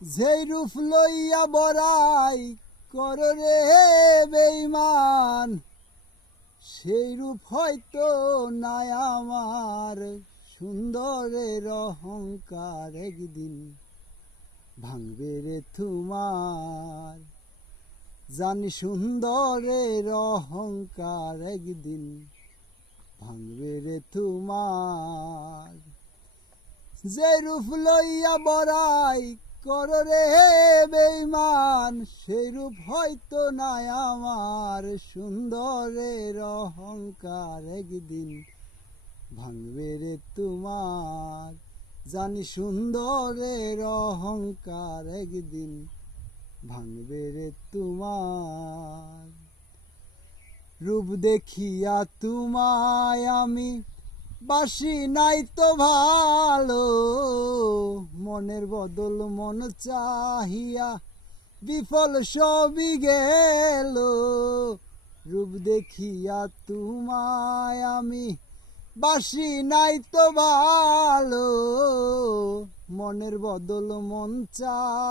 যেই রূপ লইয়া বড়াই কর রে বেঈমান, সেই রূপ হয়তো নাই আমার। সুন্দরের অহংকার একদিন ভাঙবে রে তোমার। জানি সুন্দরের অহংকার একদিন ভাঙবে রে তোমার। যে রূপ লইয়া বড়াই কর রে বেঈমান, সেই রূপ হয়তো নাই আমার। সুন্দরের অহংকার একদিন ভাঙবে রে তোমার। জানি সুন্দরের অহংকার একদিন ভাঙবে রে তোমার। রূপ দেখিয়া তোমায় আমি বাসি নাই তো ভালো, মনের বদল মন চাহিয়া বিফল সবই গেল। রূপ দেখিয়া তোমায় আমি বাসি নাই তো ভালো, মনের বদল মন চাহিয়া